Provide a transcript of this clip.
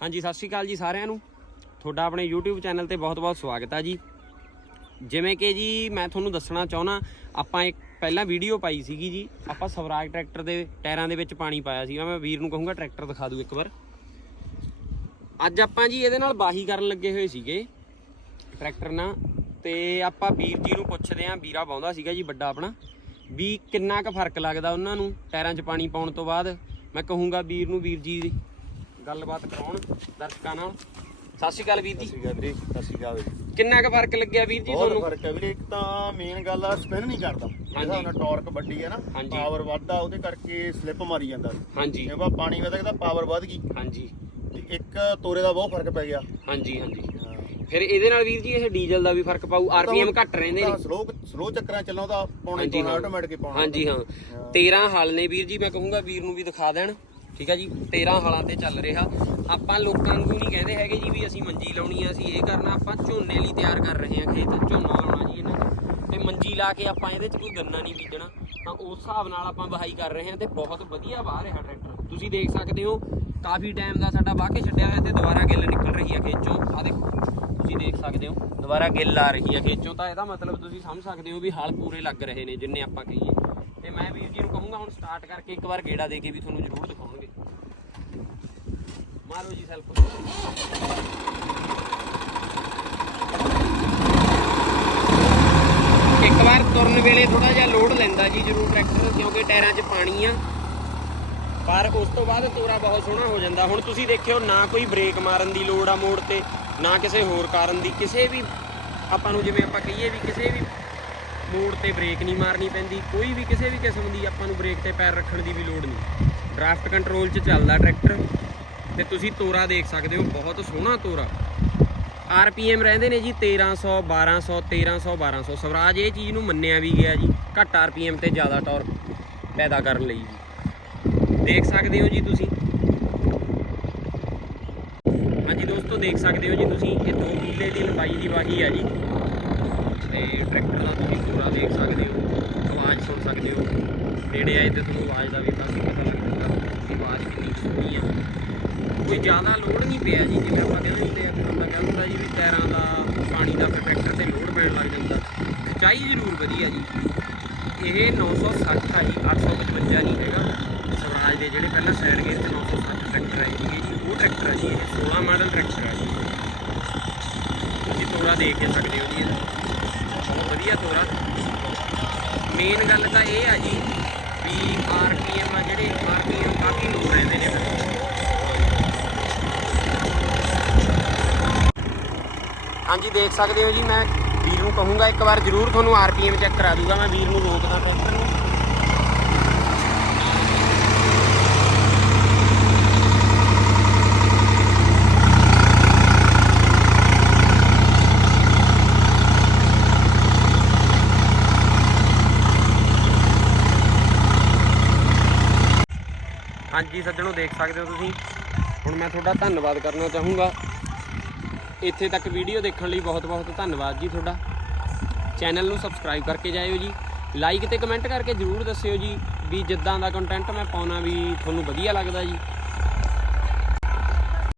ਹਾਂਜੀ, ਸਤਿ ਸ਼੍ਰੀ ਅਕਾਲ ਜੀ ਸਾਰਿਆਂ ਨੂੰ। ਤੁਹਾਡਾ ਆਪਣੇ YouTube ਚੈਨਲ ਤੇ ਬਹੁਤ-ਬਹੁਤ ਸਵਾਗਤ ਆ ਜੀ। ਜਿਵੇਂ ਕਿ ਜੀ, ਮੈਂ ਤੁਹਾਨੂੰ ਦੱਸਣਾ ਚਾਹੁੰਦਾ ਆਪਾਂ ਇੱਕ ਪਹਿਲਾਂ ਵੀਡੀਓ ਪਾਈ ਸੀਗੀ ਜੀ। ਆਪਾਂ ਸਵਰਾਜ ਟਰੈਕਟਰ ਦੇ ਟਾਇਰਾਂ ਦੇ ਵਿੱਚ ਪਾਣੀ ਪਾਇਆ ਸੀਗਾ। ਮੈਂ ਵੀਰ ਨੂੰ ਕਹੂੰਗਾ ਟਰੈਕਟਰ ਦਿਖਾ ਦੂ ਇੱਕ ਵਾਰ। ਅੱਜ ਆਪਾਂ ਜੀ ਇਹਦੇ ਨਾਲ ਬਾਹੀ ਕਰਨ ਲੱਗੇ ਹੋਏ ਸੀਗੇ, ਟਰੈਕਟਰ ਨਾਲ। ਤੇ ਆਪਾਂ ਵੀਰ ਜੀ ਨੂੰ ਪੁੱਛਦੇ ਆਂ ਵੀਰਾ ਬਾਉਂਦਾ ਸੀਗਾ ਜੀ ਵੱਡਾ ਆਪਣਾ, ਵੀ ਕਿੰਨਾ ਕੁ ਫ਼ਰਕ ਲੱਗਦਾ ਉਹਨਾਂ ਨੂੰ ਟਾਇਰਾਂ 'ਚ ਪਾਣੀ ਪਾਉਣ ਤੋਂ ਬਾਅਦ? ਮੈਂ ਕਹੂੰਗਾ ਵੀਰ ਨੂੰ, ਵੀਰ ਜੀ ਗੱਲਬਾਤ ਕਰਾਉਣ ਦਰਸ਼ਕਾਂ ਨਾਲ। ਸਤਿ ਸ਼੍ਰੀ ਅਕਾਲ ਵੀਰ ਸਤਿ ਜੀ ਸ਼੍ਰੀ ਅਕਾਲ ਵੀਰੇ ਸਤਿ ਸ਼੍ਰੀ ਅਕਾਲ ਵੀਰੇ ਕਿੰਨਾ ਕੁ ਫ਼ਰਕ ਲੱਗਿਆ ਵੀਰ ਜੀ ਬਹੁਤ ਤੁਹਾਨੂੰ? ਫ਼ਰਕ ਹੈ ਵੀਰੇ ਇੱਕ ਤਾਂ ਮੇਨ ਗੱਲ ਆ ਸਪਿਨ ਨਹੀਂ ਕਰਦਾ। ਜਿਹਦਾ ਉਹਨਾਂ ਟਾਰਕ ਵੱਡੀ ਹੈ ਨਾ ਹਾਂਜੀ। ਪਾਵਰ ਵੱਧਦਾ ਉਹਦੇ ਕਰਕੇ ਸਲਿੱਪ ਮਾਰੀ ਜਾਂਦਾ। ਹਾਂਜੀ। ਜਿਵੇਂ ਪਾਣੀ ਵਧਦਾ ਤਾਂ ਪਾਵਰ ਵੱਧ ਗਈ। ਹਾਂਜੀ। ਤੇ ਇੱਕ ਤੋਰੇ ਦਾ ਬਹੁਤ ਫ਼ਰਕ ਪੈ ਗਿਆ। ਹਾਂਜੀ ਹਾਂਜੀ। ਫਿਰ ਇਹਦੇ ਨਾਲ ਵੀਰ ਜੀ ਇਹ ਡੀਜ਼ਲ ਦਾ ਵੀ ਫ਼ਰਕ ਪਾਊ? ਆਰਪੀਐਮ ਘੱਟ ਰਹਿੰਦੇ ਨੇ। ਸਲੋ ਸਲੋ ਚੱਕਰਾਂ ਚੱਲਣਾ ਉਹਦਾ ਪਾਉਣਾ ਹੀ ਹਾਂਜੀ, ਪਾਉਣਾ ਹਾਂ। ਆਟੋਮੈਟਿਕ ਪਾਉਣਾ ਹਾਂਜੀ ਹਾਂ। 13 ਹਲ ਨੇ ਵੀਰ ਜੀ ਮੈਂ ਕਹੂੰਗਾ ਵੀਰ ਨੂੰ ਵੀ ਦਿਖਾ ਦੇਣ। ਠੀਕ ਆ ਜੀ? 13 ਹਾਲਾਂ ਤੇ ਚੱਲ ਰਿਹਾ। ਆਪਾਂ ਲੋਕਾਂ ਨੂੰ ਨਹੀਂ ਕਹਿੰਦੇ ਹੈਗੇ ਜੀ ਵੀ ਅਸੀਂ ਮੰਜੀ ਲਾਉਣੀ ਆ, ਅਸੀਂ ਇਹ ਕਰਨਾ। ਆਪਾਂ ਝੋਨੇ ਲਈ ਤਿਆਰ ਕਰ ਰਹੇ ਹਾਂ ਖੇਤ, ਝੋਨਾ ਲਾਉਣਾ ਜੀ ਇਹਨਾਂ 'ਚ ਤੇ ਮੰਜੀ ਲਾ ਕੇ ਆਪਾਂ ਇਹਦੇ 'ਚ ਕੋਈ ਗੰਨਾ ਨਹੀਂ ਬੀਜਣਾ। ਤਾਂ ਉਸ ਹਿਸਾਬ ਨਾਲ ਆਪਾਂ ਵਹਾਈ ਕਰ ਰਹੇ ਹਾਂ ਤੇ ਬਹੁਤ ਵਧੀਆ ਵਾਹ ਰਿਹਾ ਟਰੈਕਟਰ। ਤੁਸੀਂ ਦੇਖ ਸਕਦੇ ਹੋ, ਕਾਫੀ ਟਾਈਮ ਦਾ ਸਾਡਾ ਵਾਹ ਕੇ ਛੱਡਿਆ ਹੋਇਆ ਤੇ ਦੁਬਾਰਾ ਗਿੱਲ ਨਿਕਲ ਰਹੀ ਹੈ ਖੇਤ ਚੋਂ। ਆ ਦੇਖੋ, ਤੁਸੀਂ ਦੇਖ ਸਕਦੇ ਹੋ, ਦੁਬਾਰਾ ਗਿੱਲ ਆ ਰਹੀ ਹੈ ਖੇਤ ਚੋਂ। ਤਾਂ ਇਹਦਾ ਮਤਲਬ ਤੁਸੀਂ ਸਮਝ ਸਕਦੇ ਹੋ ਵੀ ਹਾਲ ਪੂਰੇ ਲੱਗ ਰਹੇ ਨੇ, ਜਿੰਨੇ ਆਪਾਂ ਕਹੀਏ। ਤੇ ਮੈਂ ਵੀਰ ਜੀ ਨੂੰ ਕਹੂੰਗਾ ਹੁਣ ਸਟਾਰਟ ਕਰਕੇ ਇੱਕ ਵਾਰ ਗੇੜਾ ਦੇ ਕੇ ਵੀ ਤੁਹਾਨੂੰ ਜ਼ਰੂਰ ਦਿਖਾਉਣਗੇ ਮਾਰੋ ਜੀ ਸੈਲਫ। ਇੱਕ ਵਾਰ ਤੁਰਨ ਵੇਲੇ ਥੋੜਾ ਜਿਹਾ ਲੋਡ ਲੈਂਦਾ ਜੀ ਜ਼ਰੂਰ ਟਰੈਕਟਰ ਕਿਉਂਕਿ ਟਾਇਰਾਂ 'ਚ ਪਾਣੀ ਆ। ਪਰ ਉਸ ਤੋਂ ਬਾਅਦ ਤੋਰਾ ਬਹੁਤ ਸੋਹਣਾ ਹੋ ਜਾਂਦਾ। ਹੁਣ ਤੁਸੀਂ ਦੇਖਿਓ, ਨਾ ਕੋਈ ਬ੍ਰੇਕ ਮਾਰਨ ਦੀ ਲੋੜ ਆ ਮੋੜ ਤੇ, ਨਾ ਕਿਸੇ ਹੋਰ ਕਾਰਨ ਦੀ। ਕਿਸੇ ਵੀ ਆਪਾਂ ਨੂੰ ਜਿਵੇਂ ਆਪਾਂ ਕਹੀਏ ਵੀ ਕਿਸੇ ਵੀ ਮੋੜ ਤੇ ਬ੍ਰੇਕ ਨਹੀਂ ਮਾਰਨੀ ਪੈਂਦੀ। ਕੋਈ ਵੀ ਕਿਸੇ ਵੀ ਕਿਸਮ ਦੀ ਆਪਾਂ ਨੂੰ ਬ੍ਰੇਕ ਤੇ ਪੈਰ ਰੱਖਣ ਦੀ ਵੀ ਲੋੜ ਨਹੀਂ। ਡਰਾਫਟ ਕੰਟਰੋਲ 'ਚ ਚੱਲਦਾ ਟਰੈਕਟਰ ਤੇ ਤੁਸੀਂ ਤੋਰਾ ਦੇਖ ਸਕਦੇ ਹੋ, ਬਹੁਤ ਸੋਹਣਾ ਤੋਰਾ। ਆਰਪੀਐਮ ਰਹਿੰਦੇ ਨੇ ਜੀ 1300 1200 1300 1200 ਸਵਰਾਜ ਇਹ ਚੀਜ਼ ਨੂੰ ਮੰਨਿਆ ਵੀ ਗਿਆ ਜੀ, ਘੱਟ ਆਰਪੀਐਮ ਤੇ ਜ਼ਿਆਦਾ ਟਾਰਕ ਪੈਦਾ ਕਰਨ ਲਈ ਜੀ। ਦੇਖ ਸਕਦੇ ਹੋ ਜੀ ਤੁਸੀਂ। ਹਾਂਜੀ ਦੋਸਤੋ, ਦੇਖ ਸਕਦੇ ਹੋ ਜੀ ਤੁਸੀਂ, ਇਹ 2 ਕਿੱਲੇ ਦੀ ਲੰਬਾਈ ਦੀ ਵਾਹੀ ਆ ਜੀ। ਤੇ ਟਰੈਕਟਰ ਦਾ ਤੁਸੀਂ ਪੂਰਾ ਦੇਖ ਸਕਦੇ ਹੋ, ਆਵਾਜ਼ ਸੁਣ ਸਕਦੇ ਹੋ। ਨੇੜੇ ਆਏ ਤੇ ਤੁਹਾਨੂੰ ਆਵਾਜ਼ ਦਾ ਵੀ ਕਾਫੀ ਪਤਾ ਲੱਗਦਾ ਆਵਾਜ਼ ਕਿੰਨੀ ਸੋਹਣੀ ਆ। ਕੋਈ ਜ਼ਿਆਦਾ ਲੋਡ ਨਹੀਂ ਪਿਆ ਜੀ, ਜਿਵੇਂ ਆਪਾਂ ਕਹਿੰਦੇ ਹੁੰਦੇ ਆ ਕਿ ਬੰਦਾ ਕਹਿੰਦਾ ਜੀ ਵੀ ਟਾਇਰਾਂ ਦਾ, ਪਾਣੀ ਦਾ ਫਿਰ ਟਰੈਕਟਰ ਤੇ ਲੋਡ ਪੈਣ ਲੱਗ ਜਾਂਦਾ। ਖਿਚਾਈ ਜ਼ਰੂਰ ਵਧੀਆ ਜੀ। ਇਹ 960 ਆ ਜੀ 855 ਨਹੀਂ ਹੈਗਾ। ਸਵਰਾਜ ਦੇ ਜਿਹੜੇ ਪਹਿਲਾਂ ਸਾਈਡ ਗੇਅਰ ਤੇ 960 ਟਰੈਕਟਰ ਆਏ ਸੀਗੇ ਜੀ, ਉਹ ਟਰੈਕਟਰ ਆ ਜੀ, ਇਹ 16 ਮਾਡਲ ਟਰੈਕਟਰ ਆ ਜੀ। ਤੁਸੀਂ ਤੋਰਾ ਦੇਖ ਕੇ ਸਕਦੇ ਹੋ ਜੀ ਇਹਦਾ। ਬਹੁਤ ਵਧੀਆ ਤੋਰਾ ਮੇਨ ਗੱਲ ਤਾਂ ਇਹ ਆ ਜੀ ਵੀ ਆਰਪੀਐਮ ਆ ਜਿਹੜੇ ਆਰਪੀਐਮ ਕਾਫੀ ਲੋਡ ਰਹਿੰਦੇ ਨੇ ਫਿਰ ਹਾਂਜੀ, ਦੇਖ ਸਕਦੇ ਹੋ ਜੀ, ਮੈਂ ਵੀਰ ਨੂੰ ਕਹੂੰਗਾ ਇੱਕ ਵਾਰ ਜ਼ਰੂਰ ਤੁਹਾਨੂੰ ਆਰਪੀਐਮ ਚੈੱਕ ਕਰਾ ਦੂੰਗਾ, ਮੈਂ ਵੀਰ ਨੂੰ ਰੋਕਦਾ ਟਰੈਕਟਰ ਨੂੰ। ਹਾਂਜੀ, ਸੱਜਣੋ, ਦੇਖ ਸਕਦੇ ਹੋ ਤੁਸੀਂ। ਹੁਣ ਮੈਂ ਤੁਹਾਡਾ ਧੰਨਵਾਦ ਕਰਨਾ ਚਾਹੂੰਗਾ। ਇੱਥੇ ਤੱਕ ਵੀਡੀਓ ਦੇਖਣ ਲਈ ਬਹੁਤ ਬਹੁਤ ਧੰਨਵਾਦ ਜੀ ਤੁਹਾਡਾ। ਚੈਨਲ ਨੂੰ ਸਬਸਕ੍ਰਾਈਬ ਕਰਕੇ ਜਾਇਓ ਜੀ। ਲਾਈਕ ਤੇ ਕਮੈਂਟ ਕਰਕੇ ਜਰੂਰ ਦੱਸਿਓ ਜੀ ਵੀ ਜਿੱਦਾਂ ਦਾ ਕੰਟੈਂਟ ਮੈਂ ਪਾਉਣਾ ਵੀ ਤੁਹਾਨੂੰ ਵਧੀਆ ਲੱਗਦਾ ਜੀ।